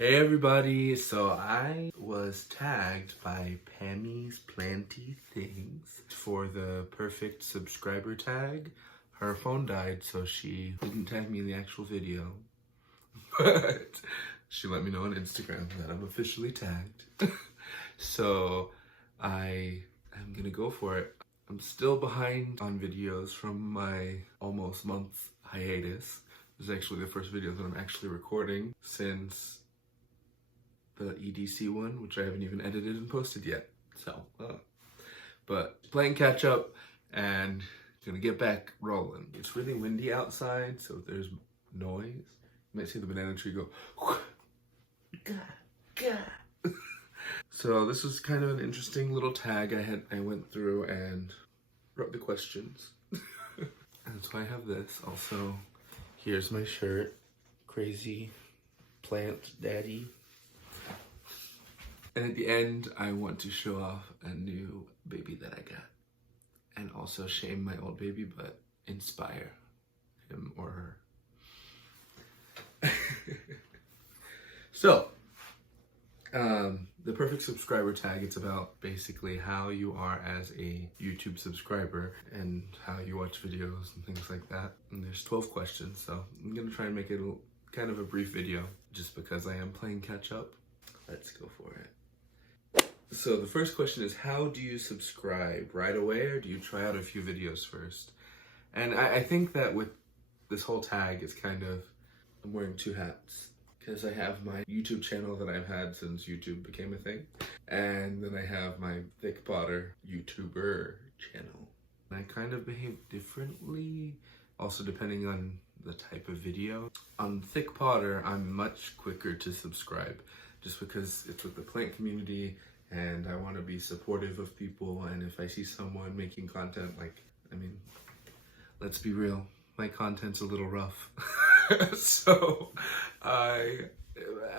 Hey everybody, so I was tagged by Pammy's Planty Things for the perfect subscriber tag. Her phone died, so she didn't tag me in the actual video, but she let me know on Instagram that I'm officially tagged. So I am gonna go for it. I'm still behind on videos from my almost month hiatus. This is actually the first video that I'm actually recording since the EDC one, which I haven't even edited and posted yet. So, but playing catch up and gonna get back rolling. It's really windy outside, so if there's noise, you might see the banana tree go, So this was kind of an interesting little tag I went through and wrote the questions. And so I have this. Also, here's my shirt. Crazy plant daddy. And at the end, I want to show off a new baby that I got. And also shame my old baby, but inspire him or her. So, the perfect subscriber tag, it's about basically how you are as a YouTube subscriber and how you watch videos and things like that. And there's 12 questions, so I'm gonna try and make it kind of a brief video just because I am playing catch up. Let's go for it. So the first question is, how do you subscribe? Right away, or do you try out a few videos first? And I think that with this whole tag, it's kind of, I'm wearing two hats. Because I have my YouTube channel that I've had since YouTube became a thing. And then I have my Thick Potter YouTuber channel. And I kind of behave differently, also depending on the type of video. On Thick Potter, I'm much quicker to subscribe, just because it's with the plant community and I want to be supportive of people. And if I see someone making content, like, I mean, let's be real, my content's a little rough. So I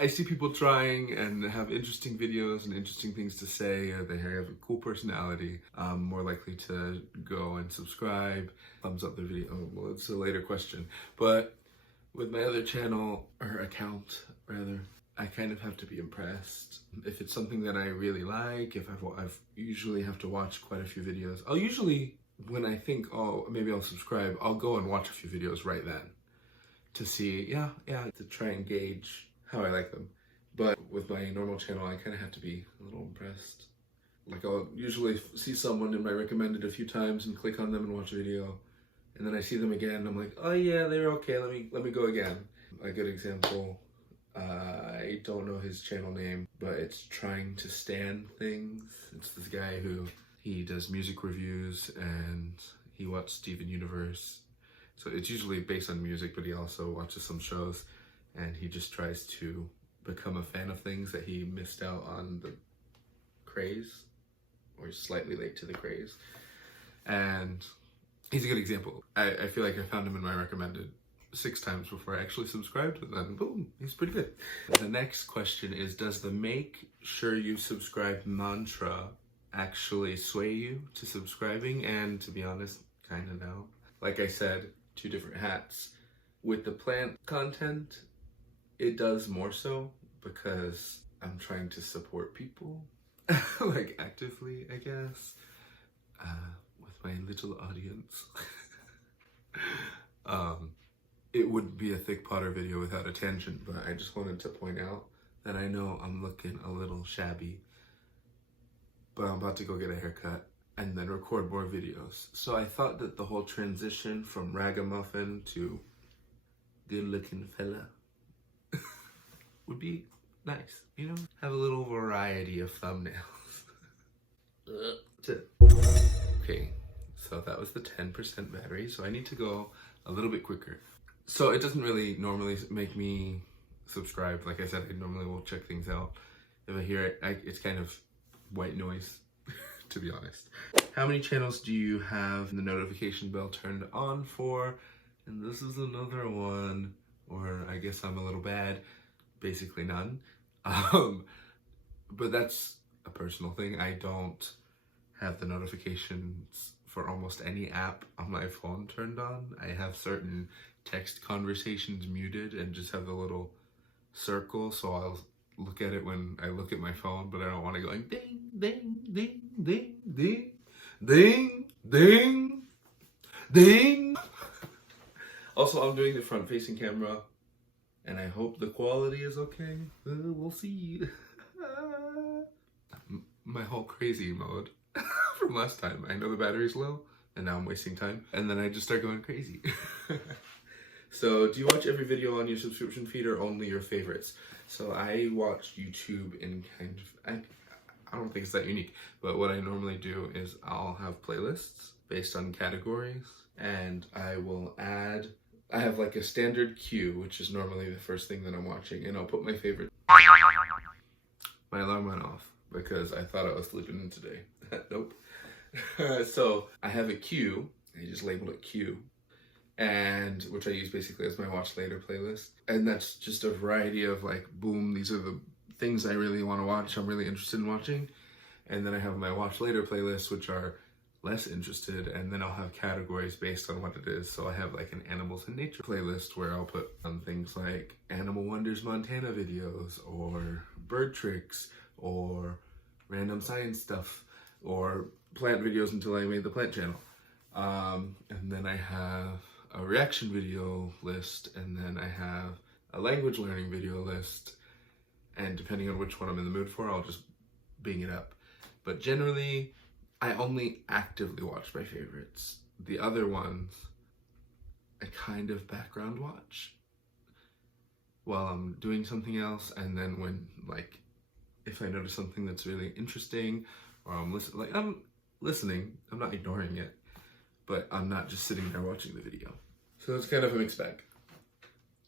see people trying and have interesting videos and interesting things to say. They have a cool personality. I'm more likely to go and subscribe, thumbs up their video. Oh, well, it's a later question. But with my other channel, or account rather, I kind of have to be impressed. If it's something that I really like, if I've usually have to watch quite a few videos. I'll usually, when I think, oh, maybe I'll subscribe, I'll go and watch a few videos right then to see, to try and gauge how I like them. But with my normal channel, I kind of have to be a little impressed. Like, I'll usually see someone in my recommended a few times and click on them and watch a video. And then I see them again, and I'm like, oh yeah, they're okay, let me go again. A good example, I don't know his channel name, but it's Trying to Stand Things. It's this guy who, he does music reviews and he watched Steven Universe. So it's usually based on music, but he also watches some shows and he just tries to become a fan of things that he missed out on the craze, or slightly late to the craze. And he's a good example. I feel like I found him in my recommended 6 times before I actually subscribed, and then boom, he's pretty good. The next question is, does the make sure you subscribe mantra actually sway you to subscribing? And to be honest, kind of no. Like I said, 2 different hats. With the plant content, it does more so because I'm trying to support people, like actively, I guess, with my little audience. It wouldn't be a Thick Potter video without a tangent, but I just wanted to point out that I know I'm looking a little shabby, but I'm about to go get a haircut and then record more videos. So I thought that the whole transition from ragamuffin to good looking fella would be nice, you know? Have a little variety of thumbnails. Okay, so that was the 10% battery, so I need to go a little bit quicker. So it doesn't really normally make me subscribe. Like I said, I normally will check things out. If I hear it, it's kind of white noise, to be honest. How many channels do you have the notification bell turned on for? And this is another one, or I guess I'm a little bad, basically none. But that's a personal thing. I don't have the notifications for almost any app on my phone turned on. I have certain text conversations muted and just have the little circle, so look at it when I look at my phone, but I don't want to go like ding, ding, ding, ding, ding, ding, ding, ding. Also, I'm doing the front-facing camera, and I hope the quality is okay. We'll see. My whole crazy mode from last time. I know the battery's low, and now I'm wasting time, and then I just start going crazy. So, do you watch every video on your subscription feed or only your favorites? So, I watch YouTube in kind of, I don't think it's that unique, but what I normally do is I'll have playlists based on categories, and I will add, I have like a standard queue, which is normally the first thing that I'm watching, and I'll put my favorite. My alarm went off because I thought I was sleeping in today. Nope. So, I have a queue, I just labeled it queue, and which I use basically as my watch later playlist. And that's just a variety of like, boom, these are the things I really want to watch, I'm really interested in watching. And then I have my watch later playlists, which are less interested, and then I'll have categories based on what it is. So I have like an animals and nature playlist where I'll put on things like Animal Wonders Montana videos, or bird tricks, or random science stuff, or plant videos until I made the plant channel. And then I have a reaction video list, and then I have a language learning video list, and depending on which one I'm in the mood for, I'll just bing it up. But generally, I only actively watch my favorites. The other ones, I kind of background watch while I'm doing something else, and then when, like, if I notice something that's really interesting, or I'm listening, I'm not ignoring it, but I'm not just sitting there watching the video. So it's kind of a mixed bag.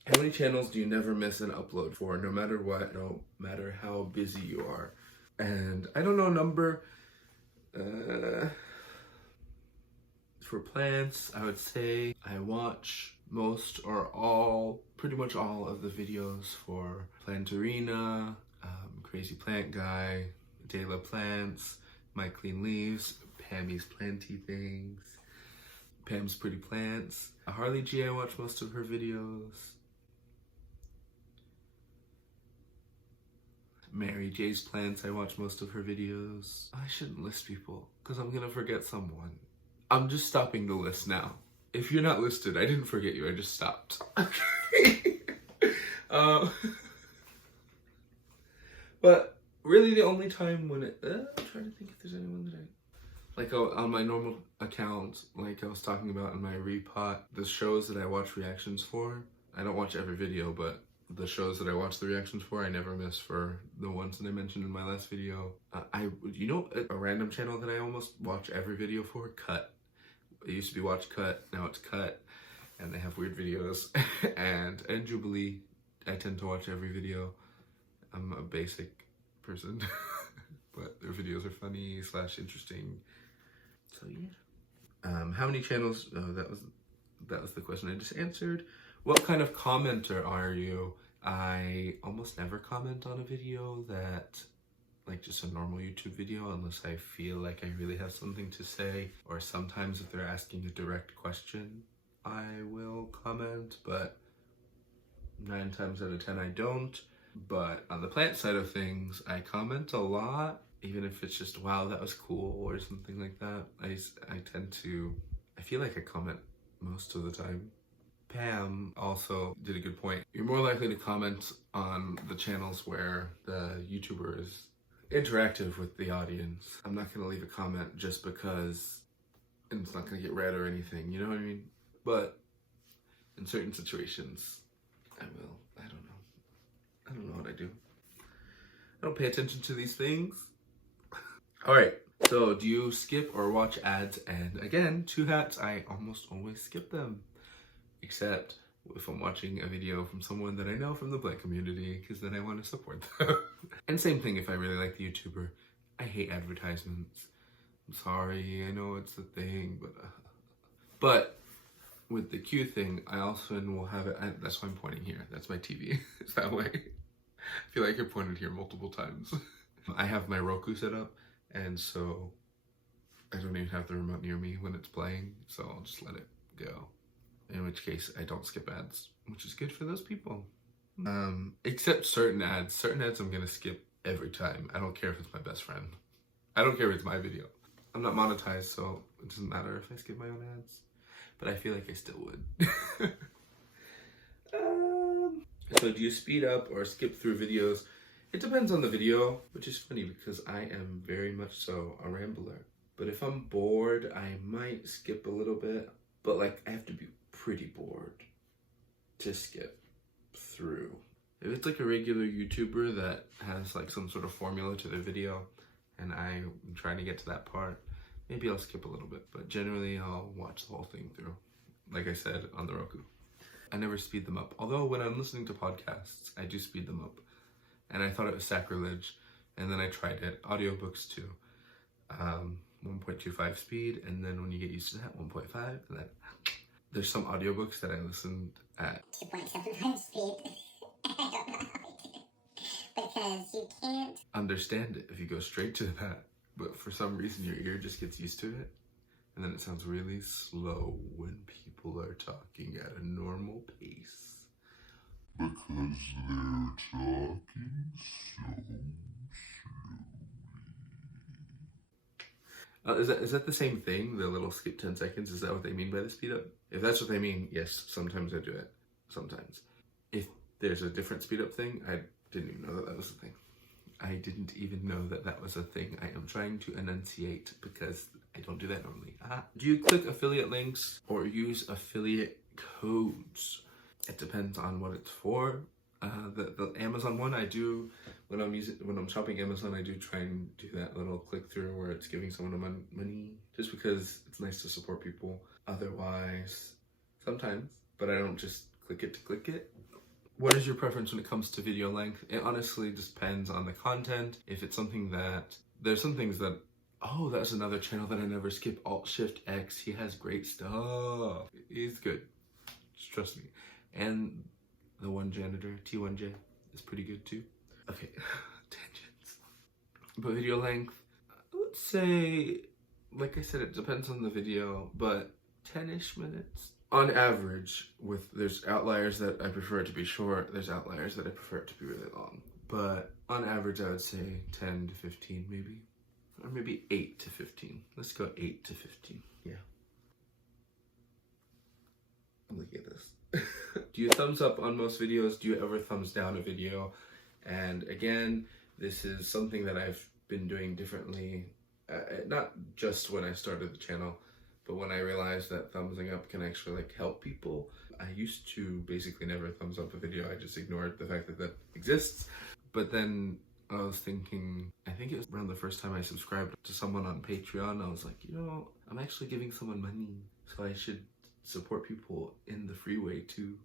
How many channels do you never miss an upload for, no matter what, no matter how busy you are? And I don't know a number. For plants, I would say I watch most or all, pretty much all of the videos for Plantarina, Crazy Plant Guy, De La Plants, My Clean Leaves, Pammy's Planty Things, Pam's Pretty Plants. Harley G, I watch most of her videos. Mary J's Plants, I watch most of her videos. I shouldn't list people, because I'm gonna forget someone. I'm just stopping the list now. If you're not listed, I didn't forget you, I just stopped. Okay. But really the only time when it, I'm trying to think if there's anyone that like on my normal account, like I was talking about in my repot, the shows that I watch reactions for, I don't watch every video, but the shows that I watch the reactions for, I never miss for the ones that I mentioned in my last video. You know, a random channel that I almost watch every video for? Cut. It used to be Watch Cut, now it's Cut, and they have weird videos. and Jubilee, I tend to watch every video. I'm a basic person, but their videos are funny / interesting. So yeah. How many channels? Oh, that was the question I just answered. What kind of commenter are you? I almost never comment on a video that, like just a normal YouTube video, unless I feel like I really have something to say, or sometimes if they're asking a direct question, I will comment, but 9 times out of 10 I don't. But on the plant side of things, I comment a lot, even if it's just, wow, that was cool, or something like that. I tend to, I feel like I comment most of the time. Pam also did a good point. You're more likely to comment on the channels where the YouTuber is interactive with the audience. I'm not gonna leave a comment just because it's not gonna get read or anything, you know what I mean? But in certain situations, I will. I don't know. I don't know what I do. I don't pay attention to these things. All right, so do you skip or watch ads? And again, 2 hats, I almost always skip them. Except if I'm watching a video from someone that I know from the plant community, because then I want to support them. And same thing if I really like the YouTuber. I hate advertisements. I'm sorry, I know it's a thing, but with the Q thing, I also will have it, that's why I'm pointing here. That's my TV, it's that way. I feel like I pointed here multiple times. I have my Roku set up, and so I don't even have the remote near me when it's playing, so I'll just let it go. In which case, I don't skip ads, which is good for those people. Except certain ads. Certain ads I'm gonna skip every time. I don't care if it's my best friend. I don't care if it's my video. I'm not monetized, so it doesn't matter if I skip my own ads. But I feel like I still would. So do you speed up or skip through videos? It depends on the video, which is funny because I am very much so a rambler. But if I'm bored, I might skip a little bit. But like, I have to be pretty bored to skip through. If it's like a regular YouTuber that has like some sort of formula to their video and I'm trying to get to that part, maybe I'll skip a little bit. But generally I'll watch the whole thing through. Like I said, on the Roku. I never speed them up. Although when I'm listening to podcasts, I do speed them up. And I thought it was sacrilege. And then I tried it. Audiobooks too. 1.25 speed. And then when you get used to that, 1.5. And then there's some audiobooks that I listened at 2.75 speed. I don't know how I did it. Because you can't understand it if you go straight to that. But for some reason your ear just gets used to it. And then it sounds really slow when people are talking at a normal pace. Because they're talking so slowly. Is that the same thing, the little skip 10 seconds? Is that what they mean by the speed up? If that's what they mean, yes, sometimes I do it. Sometimes. If there's a different speed up thing, I didn't even know that that was a thing. I didn't even know that that was a thing. I am trying to enunciate because I don't do that normally. Do you click affiliate links or use affiliate codes? It depends on what it's for. The Amazon one I do when I'm shopping Amazon, I do try and do that little click through where it's giving someone money just because it's nice to support people. Otherwise, sometimes, but I don't just click it to click it. What is your preference when it comes to video length? It honestly depends on the content. If it's something that, there's some things that, oh, that's another channel that I never skip, Alt-Shift-X. He has great stuff. He's good. Just trust me. And the one janitor, T1J, is pretty good too. Okay, tangents. But video length, I would say, like I said, it depends on the video, but 10-ish minutes. On average, there's outliers that I prefer it to be short, there's outliers that I prefer it to be really long. But on average, I would say 10 to 15 maybe. Or maybe 8 to 15. Let's go 8 to 15. Yeah. I'm looking at this. Do you thumbs up on most videos? Do you ever thumbs down a video? And again, this is something that I've been doing differently. Not just when I started the channel, but when I realized that thumbsing up can actually like help people. I used to basically never thumbs up a video. I just ignored the fact that that exists. But then I was thinking, I think it was around the first time I subscribed to someone on Patreon. I was like, you know, I'm actually giving someone money, so I should support people in the free way too.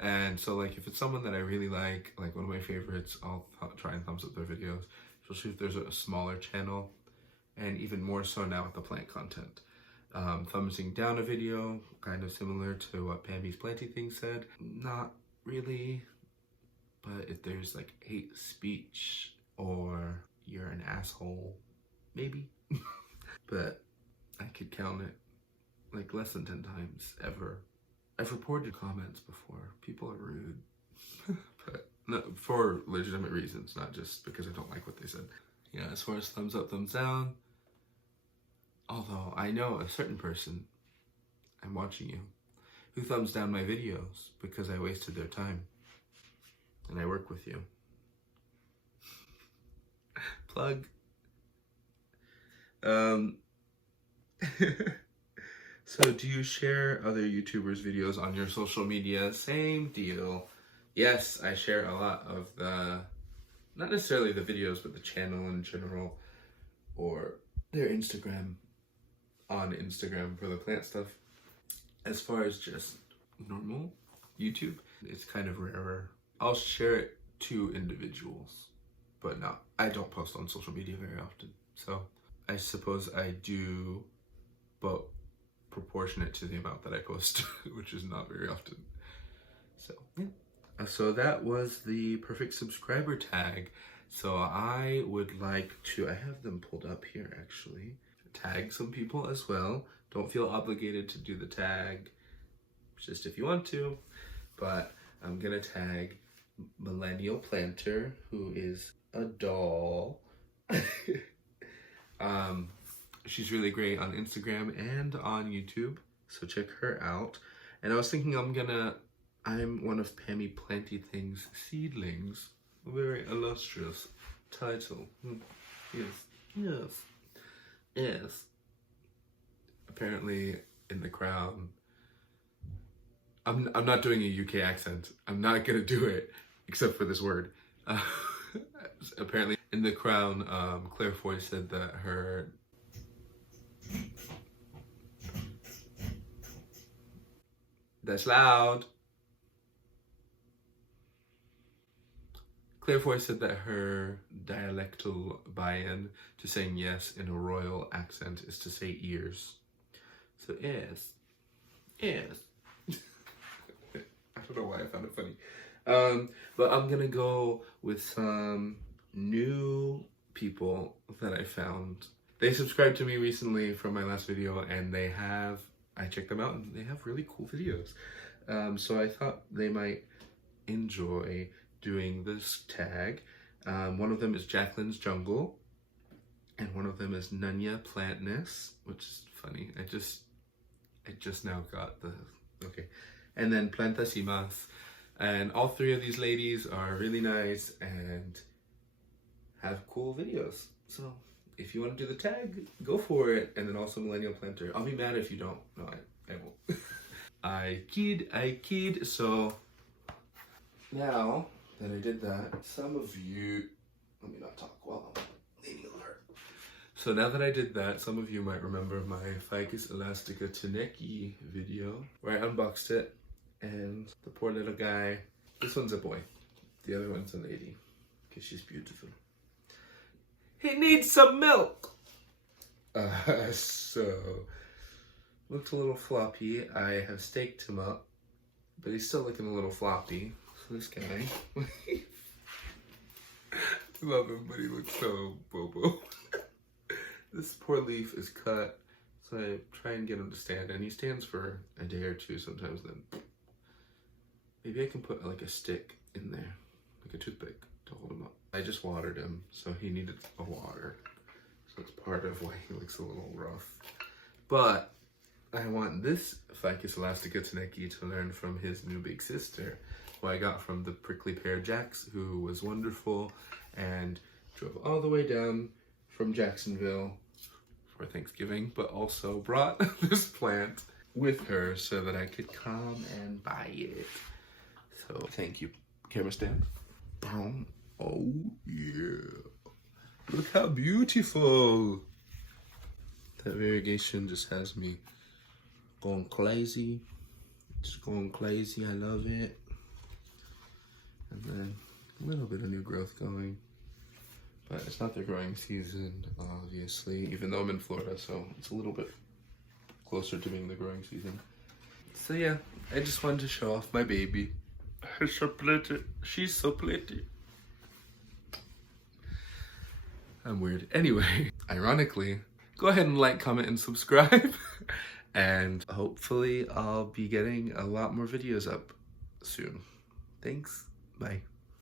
And so like if it's someone that I really like one of my favorites, I'll try and thumbs up their videos, especially if there's a smaller channel. And even more so now with the plant content. Thumbsing down a video, kind of similar to what Pammy's Planty thing said. Not really, but if there's like hate speech or you're an asshole, maybe. But I could count it like less than 10 times ever. I've reported comments before. People are rude. But no, for legitimate reasons, not just because I don't like what they said. Yeah, as far as thumbs up, thumbs down, although I know a certain person, I'm watching you, who thumbs down my videos because I wasted their time. And I work with you. Plug. So do you share other YouTubers' videos on your social media? Same deal. Yes, I share a lot of the, not necessarily the videos, but the channel in general, or their Instagram, on Instagram for the plant stuff. As far as just normal YouTube, it's kind of rarer. I'll share it to individuals, but I don't post on social media very often. So I suppose I do, but proportionate to the amount that I post, which is not very often. So yeah. So that was the perfect subscriber tag. So I would like to, I have them pulled up here actually, tag some people as well. Don't feel obligated to do the tag, just if you want to, but I'm gonna tag Millennial Planter, who is a doll. She's really great on Instagram and on YouTube, so check her out. And I was thinking I'm one of Pammy Planty Thing's seedlings. A very illustrious title. Yes. Apparently in the crown, I'm not doing a UK accent. I'm not gonna do it, except for this word. Apparently in the crown, Claire Foy said that her That's loud. Claire Foy said that her dialectal buy-in to saying yes in a royal accent is to say ears. So yes. I don't know why I found it funny. But I'm gonna go with some new people that I found. They subscribed to me recently from my last video, and I checked them out and they have really cool videos. So I thought they might enjoy doing this tag. One of them is Jacquelines Jungle, and one of them is Nunya Plantness, which is funny. I just now got the, okay. And then Plantasimas. And all three of these ladies are really nice and have cool videos. So if you want to do the tag, go for it. And then also Millennial Planter. I'll be mad if you don't. No, I won't. I kid. So now that I did that, some of you, let me not talk while I'm leaning on her. So now that I did that, some of you might remember my Ficus Elastica Taneki video where I unboxed it, and the poor little guy, this one's a boy, the other one's a lady, because she's beautiful. He needs some milk! So, looks a little floppy. I have staked him up, but he's still looking a little floppy. So this guy, love him, but he looks so bobo. This poor leaf is cut, so I try and get him to stand, and he stands for a day or two sometimes. Then maybe I can put like a stick in there, like a toothpick, to hold him up. I just watered him, so he needed a water. So that's part of why he looks a little rough. But I want this Ficus Elastica Taneki to learn from his new big sister, who I got from the prickly pear Jax, who was wonderful and drove all the way down from Jacksonville for Thanksgiving, but also brought this plant with her so that I could come and buy it. So thank you, camera stand. Boom. Oh yeah, look how beautiful. That variegation just has me going crazy. Just going crazy, I love it. And then a little bit of new growth going. But it's not their growing season, obviously, even though I'm in Florida, so it's a little bit closer to being the growing season. So yeah, I just wanted to show off my baby. She's so pretty. She's so pretty. I'm weird. Anyway, ironically, go ahead and like, comment, and subscribe. And hopefully I'll be getting a lot more videos up soon. Thanks. Bye.